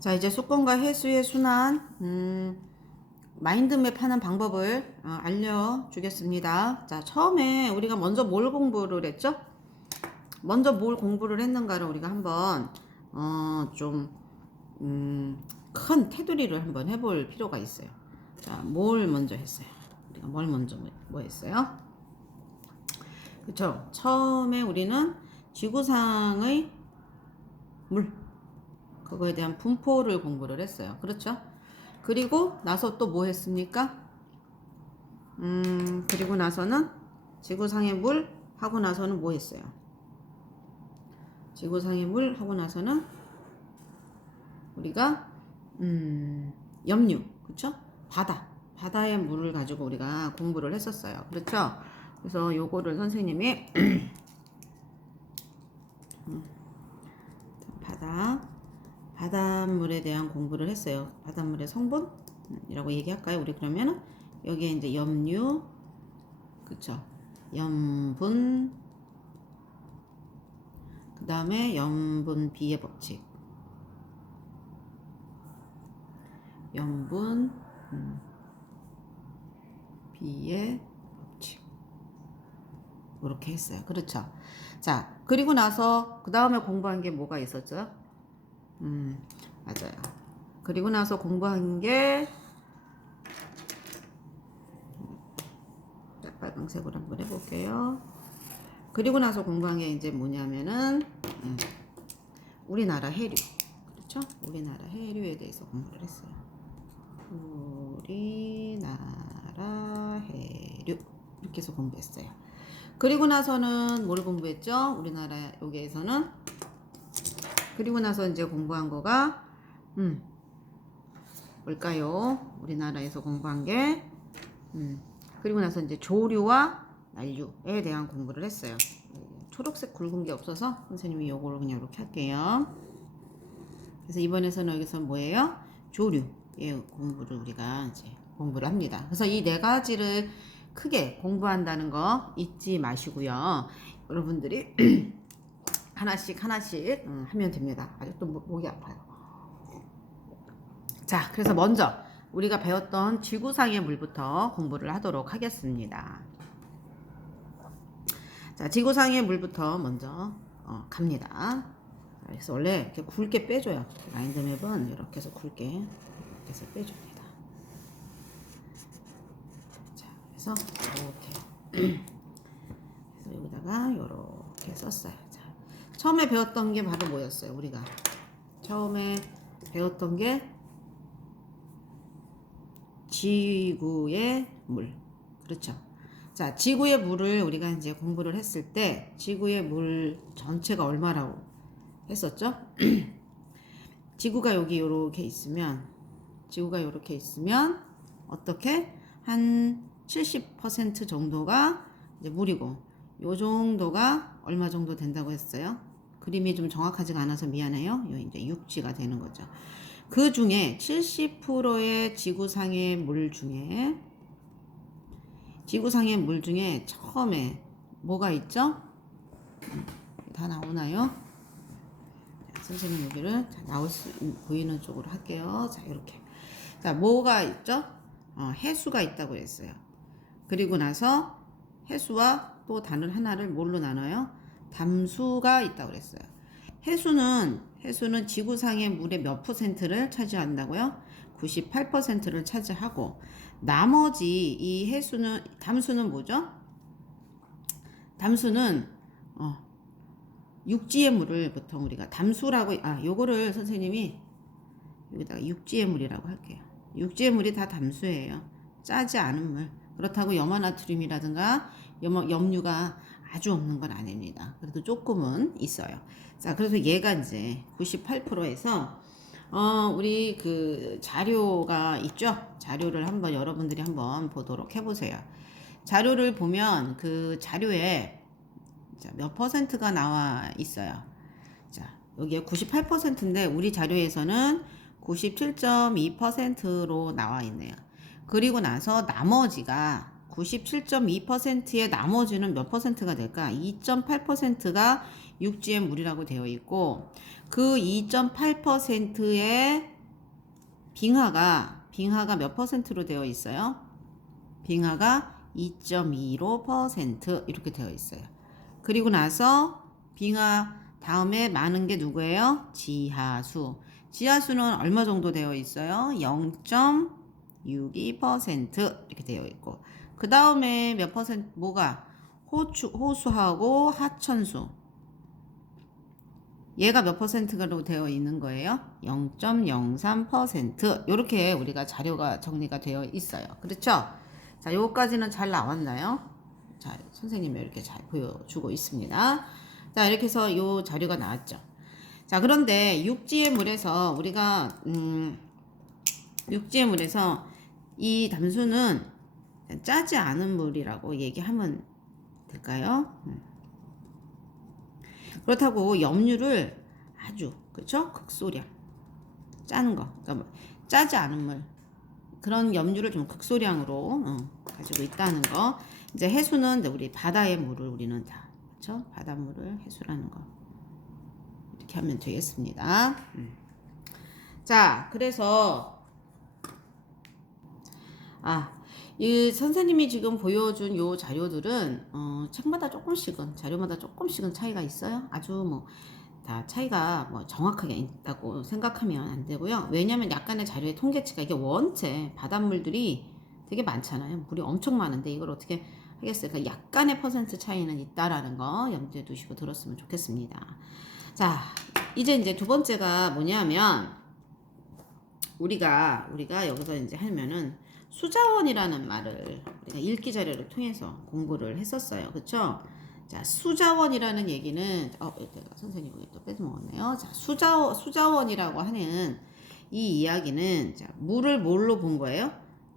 자, 이제 수권과 해수의 순환, 마인드맵 하는 방법을 알려주겠습니다. 자, 처음에 우리가 먼저 뭘 공부를 했죠? 먼저 뭘 공부를 했는가를 우리가 한번, 큰 테두리를 한번 해볼 필요가 있어요. 자, 뭘 먼저 했어요? 우리가 뭘 먼저 뭐 했어요? 그쵸? 처음에 우리는 지구상의 물, 그거에 대한 분포를 공부를 했어요. 그렇죠? 그리고 나서 또 뭐 했습니까? 그리고 나서는 지구상의 물 하고 나서는 뭐 했어요? 지구상의 물 하고 나서는 우리가 염류, 그렇죠? 바다의 물을 가지고 우리가 공부를 했었어요. 그렇죠? 그래서 요거를 선생님이 바닷물에 대한 공부를 했어요. 바닷물의 성분이라고 얘기할까요? 우리 그러면은 여기에 이제 염류, 그쵸? 염분, 그 다음에 염분 비의 법칙, 염분 비의 법칙, 이렇게 했어요. 그렇죠? 자, 그리고 나서 그 다음에 공부한 게 뭐가 있었죠? 맞아요. 그리고 나서 공부한 게 빨강색으로 한번 해볼게요. 그리고 나서 공부한 게 이제 뭐냐면은 우리나라 해류, 그렇죠? 우리나라 해류에 대해서 공부를 했어요. 우리나라 해류 이렇게 해서 공부했어요. 그리고 나서는 뭘 공부했죠? 우리나라 여기에서는 그리고 나서 이제 공부한 거가 뭘까요? 우리나라에서 공부한 게 그리고 나서 이제 조류와 난류에 대한 공부를 했어요. 초록색 굵은 게 없어서 선생님이 요거를 그냥 이렇게 할게요. 그래서 이번에서는 여기서 뭐예요? 조류의 공부를 우리가 이제 공부를 합니다. 그래서 이 네 가지를 크게 공부한다는 거 잊지 마시고요. 여러분들이 하나씩 하면 됩니다. 아직도 목이 아파요. 자, 그래서 먼저 우리가 배웠던 지구상의 물부터 공부를 하도록 하겠습니다. 자, 지구상의 물부터 먼저 갑니다. 그래서 원래 이렇게 굵게 빼줘요. 마인드맵은 이렇게 해서 굵게 이렇게 해서 빼줍니다. 자, 그래서 이렇게 그래서 여기다가 이렇게 썼어요. 자, 처음에 배웠던 게 바로 뭐였어요? 우리가 처음에 배웠던 게 지구의 물, 그렇죠? 자, 지구의 물을 우리가 이제 공부를 했을 때 지구의 물 전체가 얼마라고 했었죠? 지구가 여기 이렇게 있으면 어떻게 한 70% 정도가 이제 물이고 요 정도가 얼마 정도 된다고 했어요? 그림이 좀 정확하지가 않아서 미안해요. 요 이제 육지가 되는 거죠. 그 중에 70%의 지구상의 물 중에 처음에 뭐가 있죠? 다 나오나요? 자, 선생님 여기를 나올 수 보이는 쪽으로 할게요. 자, 이렇게. 자, 뭐가 있죠? 해수가 있다고 했어요. 그리고 나서 해수와 또 다른 하나를 뭘로 나눠요? 담수가 있다고 그랬어요. 해수는 지구상의 물의 몇 퍼센트를 차지한다고요? 98%를 차지하고 나머지 이 담수는 뭐죠? 담수는 육지의 물을 보통 우리가 담수라고 요거를 선생님이 여기다가 육지의 물이라고 할게요. 육지의 물이 다 담수예요. 짜지 않은 물. 그렇다고 염화나트륨이라든가 염류가 아주 없는 건 아닙니다. 그래도 조금은 있어요. 자, 그래서 얘가 이제 98%에서 우리 그 자료가 있죠? 자료를 한번 여러분들이 한번 보도록 해보세요. 자료를 보면 그 자료에 몇 퍼센트가 나와 있어요. 자, 여기에 98%인데 우리 자료에서는 97.2%로 나와 있네요. 그리고 나서 나머지가 97.2%의 나머지는 몇 퍼센트가 될까? 2.8%가 육지의 물이라고 되어 있고 그 2.8%의 빙하가 몇 퍼센트로 되어 있어요? 빙하가 2.25% 이렇게 되어 있어요. 그리고 나서 빙하 다음에 많은 게 누구예요? 지하수. 지하수는 얼마 정도 되어 있어요? 0.62% 이렇게 되어 있고 그 다음에 몇 퍼센트 뭐가 호수하고 하천수 얘가 몇 퍼센트로 되어 있는 거예요? 0.03% 이렇게 우리가 자료가 정리가 되어 있어요. 그렇죠? 자, 요거까지는 잘 나왔나요? 자, 선생님이 이렇게 잘 보여주고 있습니다. 자, 이렇게 해서 요 자료가 나왔죠. 자, 그런데 육지의 물에서 우리가 육지의 물에서 이 담수는 짜지 않은 물이라고 얘기하면 될까요? 그렇다고 염류를 아주 그쵸? 극소량 짜는 거 그러니까 짜지 않은 물 그런 염류를 좀 극소량으로 가지고 있다는 거. 이제 해수는 우리 바다의 물을 우리는 다 그쵸? 바닷물을 해수라는 거 이렇게 하면 되겠습니다. 자, 그래서 이 선생님이 지금 보여준 요 자료들은 책마다 조금씩은 자료마다 조금씩은 차이가 있어요. 아주 뭐 다 차이가 뭐 정확하게 있다고 생각하면 안 되고요. 왜냐면 약간의 자료의 통계치가 이게 원체 바닷물들이 되게 많잖아요. 물이 엄청 많은데 이걸 어떻게 하겠어요? 그러니까 약간의 퍼센트 차이는 있다라는 거 염두에 두시고 들었으면 좋겠습니다. 자, 이제 두 번째가 뭐냐면 우리가 여기서 이제 하면은 수자원이라는 말을 우리가 읽기 자료를 통해서 공부를 했었어요. 그쵸? 자, 수자원이라는 얘기는 내가 선생님이 또 빼먹었네요. 자, 수자원이라고 하는 이 이야기는 자, 물을 뭘로 본 거예요?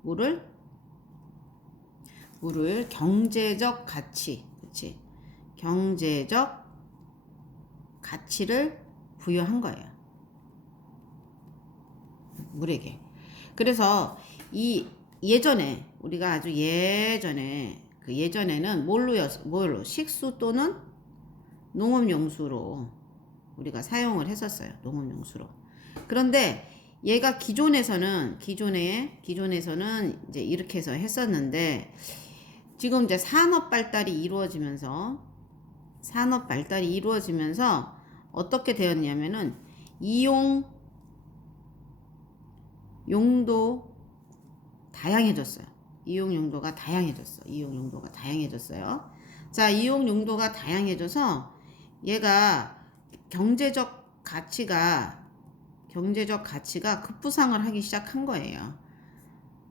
물을 경제적 가치, 그치? 경제적 가치를 부여한 거예요. 물에게. 그래서 이 예전에 우리가 아주 예전에는 뭘로 식수 또는 농업용수로 우리가 사용을 했었어요. 농업용수로. 그런데 얘가 기존에서는 이제 이렇게 해서 했었는데 지금 이제 산업 발달이 이루어지면서 어떻게 되었냐면은 이용 용도 다양해졌어요. 이용 용도가 다양해졌어요. 자, 이용 용도가 다양해져서 얘가 경제적 가치가 급부상을 하기 시작한 거예요.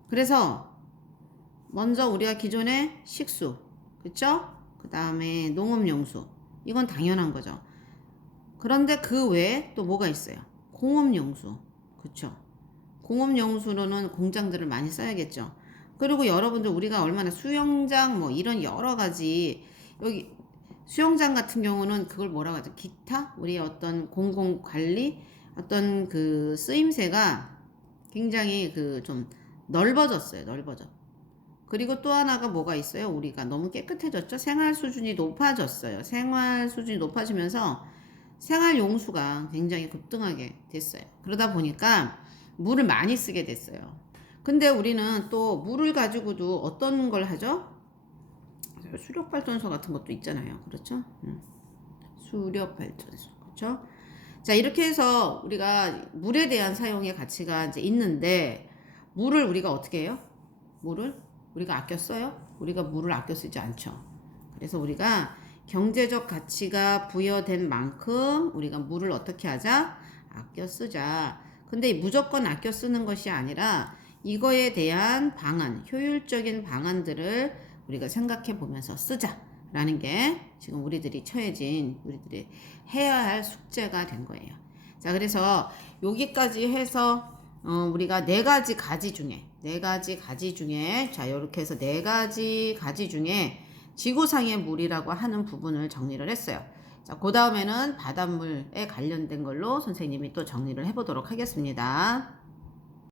그래서 먼저 우리가 기존에 식수, 그쵸? 그 다음에 농업용수, 이건 당연한 거죠. 그런데 그 외에 또 뭐가 있어요? 공업용수, 그쵸? 공업용수로는 공장들을 많이 써야겠죠. 그리고 여러분들 우리가 얼마나 수영장 뭐 이런 여러 가지 여기 수영장 같은 경우는 그걸 뭐라고 하죠? 기타 우리 어떤 공공관리 어떤 그 쓰임새가 굉장히 그 좀 넓어졌어요. 그리고 또 하나가 뭐가 있어요? 우리가 너무 깨끗해졌죠. 생활 수준이 높아졌어요. 생활 수준이 높아지면서 생활 용수가 굉장히 급등하게 됐어요. 그러다 보니까 물을 많이 쓰게 됐어요. 근데 우리는 또 물을 가지고도 어떤 걸 하죠? 수력발전소 같은 것도 있잖아요. 그렇죠? 수력발전소. 그렇죠? 자, 이렇게 해서 우리가 물에 대한 사용의 가치가 이제 있는데 물을 우리가 어떻게 해요? 물을 우리가 아껴 써요? 우리가 물을 아껴 쓰지 않죠. 그래서 우리가 경제적 가치가 부여된 만큼 우리가 물을 어떻게 하자? 아껴 쓰자. 근데 무조건 아껴 쓰는 것이 아니라 이거에 대한 방안, 효율적인 방안들을 우리가 생각해 보면서 쓰자라는 게 지금 우리들이 해야 할 숙제가 된 거예요. 자, 그래서 여기까지 해서 우리가 네 가지 가지 중에 자, 이렇게 해서 네 가지 가지 중에 지구상의 물이라고 하는 부분을 정리를 했어요. 자, 그 다음에는 바닷물에 관련된 걸로 선생님이 또 정리를 해보도록 하겠습니다.